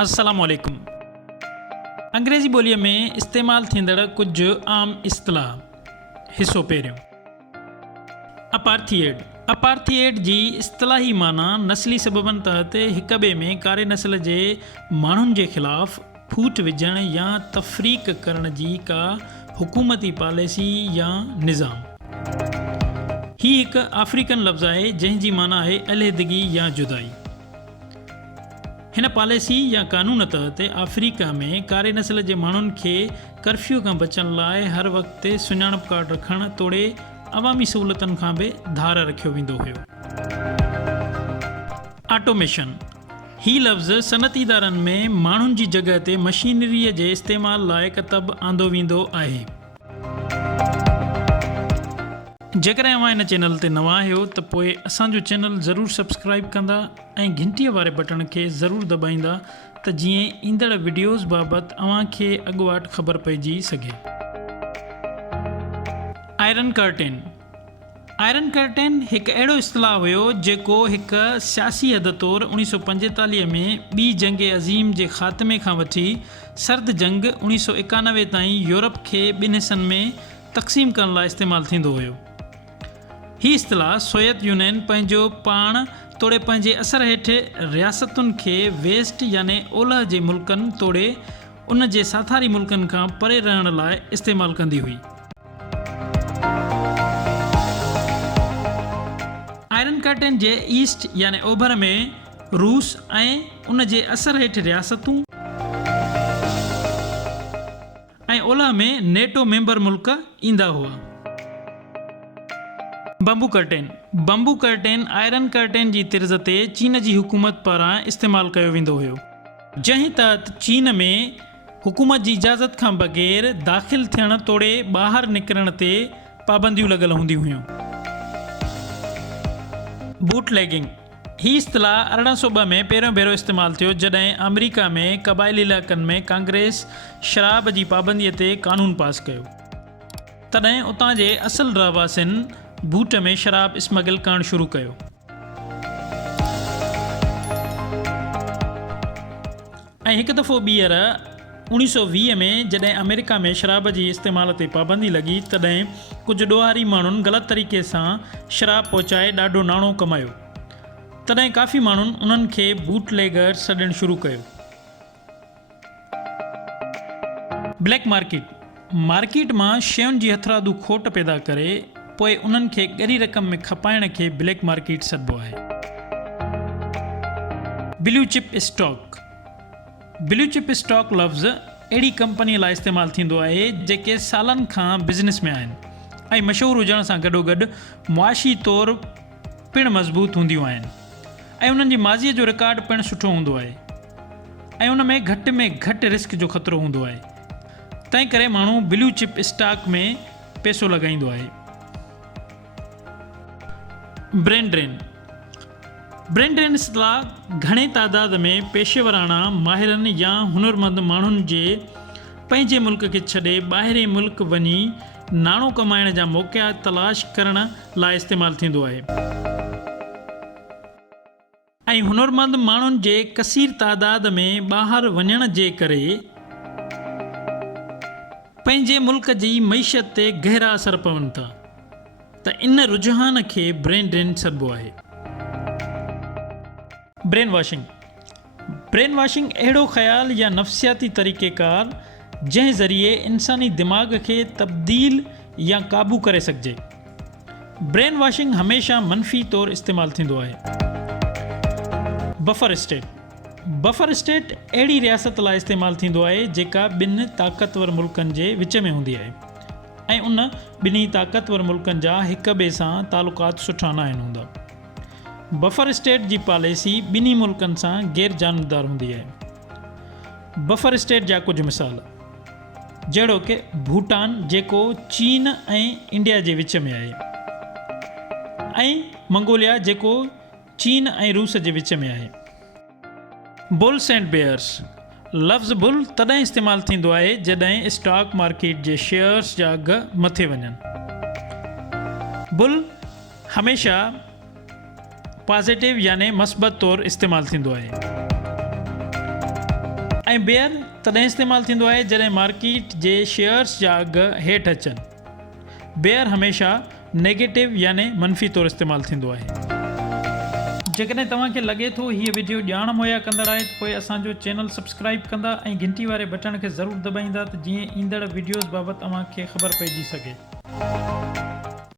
अस्सलामुअलैकुम। अंग्रेज़ी ॿोलीअ में इस्तेमालु थींदड़ कुझु आम इस्तिलाह। हिसो पहिरियों, अपार्थीएड जी इस्तिलाही माना नस्ली सबबनि तहत हिक ॿिए में कारे नस्ल जे माण्हुनि जे ख़िलाफ़ फूट विझण या तफ़रीक़ करण जी का हुकूमती पॉलिसी या निज़ाम। ही हिकु अफ्रीकन लफ़्ज़ आहे जंहिंजी माना आहे अलहदगी या जुदाई। हिन पॉलिसी या कानून तहत अफ्रीका में कारे नस्ल जे माण्हुनि खे कर्फ्यू खां बचण लाइ हर वक़्तु सुञाणप कार्ड रखणु तोड़े अवामी सहूलतनि खां बि धार रखियो वेंदो हुयो। ऑटोमेशन ही लफ़्ज़ सनअती इदारनि में माण्हुनि जी जॻह ते मशीनरीअ जे इस्तेमालु लाइ कतब आंदो वेंदो आहे। जेकॾहिं अव्हां हिन चैनल ते नवां आहियो त पोइ असांजो चैनल ज़रूरु सब्सक्राइब कंदा ऐं घंटीअ वारे बटण खे ज़रूरु दॿाईंदा त जीअं ईंदड़ वीडियोज़ बाबति अव्हांखे अॻुवाट ख़बर पइजी सघे। आयरन कर्टेन हिकु अहिड़ो इस्तिलाह हुयो जेको हिकु सियासी हद तौरु 1945 में ॿी जंग अज़ीम जे ख़ात्मे खां वठी सर्द जंग 1991 ताईं यूरोप खे ॿिनि हिसनि में तक़सीम करण लाइ इस्तेमालु थींदो हुयो। ही इस्तिलाह सोवियत यूनियन पंहिंजो पाण तोड़े पंहिंजे असर हेठि रियासतुनि खे वेस्ट याने ओलह जे मुल्कनि तोड़े उन जे साथारी मुल्कनि खां परे रहण लाइ इस्तेमालु कंदी हुई। आयरन कर्टेन जे ईस्ट याने ओभर में रूस ऐं उन जे असर हेठि रियासतूं ऐं ओलह में नेटो मेंबर मुल्क ईंदा हुआ। बम्बू कर्टेन आयरन कर्टेन जी तिर्ज़ ते चीन जी हुकूमत पारां इस्तेमालु कयो वेंदो हुयो, जंहिं तहत चीन में हुकूमत जी इजाज़त खां बग़ैर दाख़िल थियण तोड़े ॿाहिरि निकिरण ते पाबंदियूं लॻल हूंदियूं हुयूं। बूटलेगिंग ही इस्तिलाह 1802 में पहिरियों भेरो इस्तेमालु थियो जॾहिं अमेरिका में क़बाइली इलाइक़नि में कांग्रेस शराब जी पाबंदीअ ते कानून पास कयो। तॾहिं उतां जे असुल रहवासियुनि बूट में शराब स्मगल करणु शुरू कयो। ऐं हिकु दफ़ो ॿीहर 1920 में जॾहिं अमेरिका में शराब जी इस्तेमाल ते पाबंदी लॻी तॾहिं कुझु ॾोहारी माण्हुनि ग़लति तरीक़े सां शराब पहुचाए ॾाढो नाणो कमायो। तॾहिं काफ़ी माण्हुनि उन्हनि खे बूटलेगर सॾणु शुरू कयो। ब्लैक मार्केट मां शयुनि जी हथरादू खोट पैदा करे पोइ उन्हनि खे ॻरी रक़म में खपाइण खे ब्लैक मार्केट सॾिबो आहे। ब्लू चिप स्टॉक लफ़्ज़ अहिड़ी कंपनीअ लाइ इस्तेमालु थींदो आहे जेके सालनि खां बिज़नेस में आहिनि ऐं मशहूरु हुजण सां गॾोगॾु मुआशी तौरु पिणु मज़बूत हूंदियूं आहिनि ऐं उन्हनि जी माज़ीअ जो रिकॉर्ड पिणु सुठो हूंदो आहे ऐं उन में घटि रिस्क जो ख़तरो हूंदो आहे। तंहिं करे माण्हू ब्लू चिप स्टॉक में पैसो लॻाईंदो आहे। ब्रेन ड्रेन इस्तिलाह घणे तादाद में पेशेवराना माहिरनि या हुनरमंद माण्हुनि जे पंहिंजे मुल्क खे छॾे ॿाहिरि मुल्क वञी नाणो कमाइण जा मौक़ा तलाश करण लाइ इस्तेमालु थींदो आहे ऐं हुनरमंद माण्हुनि जे कसीर तादाद में ॿाहिरि वञण जे करे पंहिंजे मुल्क जी मईशत ते गहरा असर पवनि था त इन रुझान खे ब्रेन ड्रेन सॾिबो आहे। ब्रेन वॉशिंग अहिड़ो ख़्याल या नफ़्सियाती तरीक़ेकार जंहिं ज़रिए इंसानी दिमाग़ खे तब्दील या क़ाबू करे सघिजे। ब्रेन वॉशिंग हमेशह मनफ़ी तौरु इस्तेमालु थींदो आहे। बफर स्टेट अहिड़ी रियासत लाइ इस्तेमालु थींदो आहे जेका ॿिनि ताक़तवर मुल्कनि जे विच में हूंदी आहे ऐं उन ॿिन्ही ताक़तवर मुल्कनि जा हिक ॿिए सां तालुकात सुठा न आहिनि हूंदा। बफर स्टेट जी पॉलिसी ॿिन्ही मुल्कनि सां गैर जानबदार हूंदी आहे। बफर स्टेट जा कुझु मिसाल जहिड़ो कि भूटान जेको चीन ऐं इंडिया जे विच में आहे ऐं मंगोलिया जेको चीन ऐं रूस जे विच में आहे। बुल्स एंड बेयर्स लफ़्ज़ बुल तॾहिं इस्तेमालु थींदो आहे जॾहिं स्टॉक मार्केट जे शेयर्स जा अघ मथे वञनि। बुल हमेशह पॉज़िटिव याने मस्बत तौरु इस्तेमालु थींदो आहे। ऐं बेयर तॾहिं इस्तेमालु थींदो आहे जॾहिं मार्केट जे शेयर्स जा अघु हेठि अचनि। बेयर हमेशह नेगेटिव याने मनफ़ी तौरु इस्तेमालु थींदो आहे। जेकॾहिं तव्हांखे लॻे थो हीअ वीडियो ॼाण मुहैया कंदड़ आहे त पोइ असांजो चैनल सब्सक्राइब कंदा ऐं घंटी वारे बटण खे ज़रूरु दॿाईंदा त जीअं ईंदड़ वीडियोज़ बाबति तव्हांखे ख़बर पइजी सघे।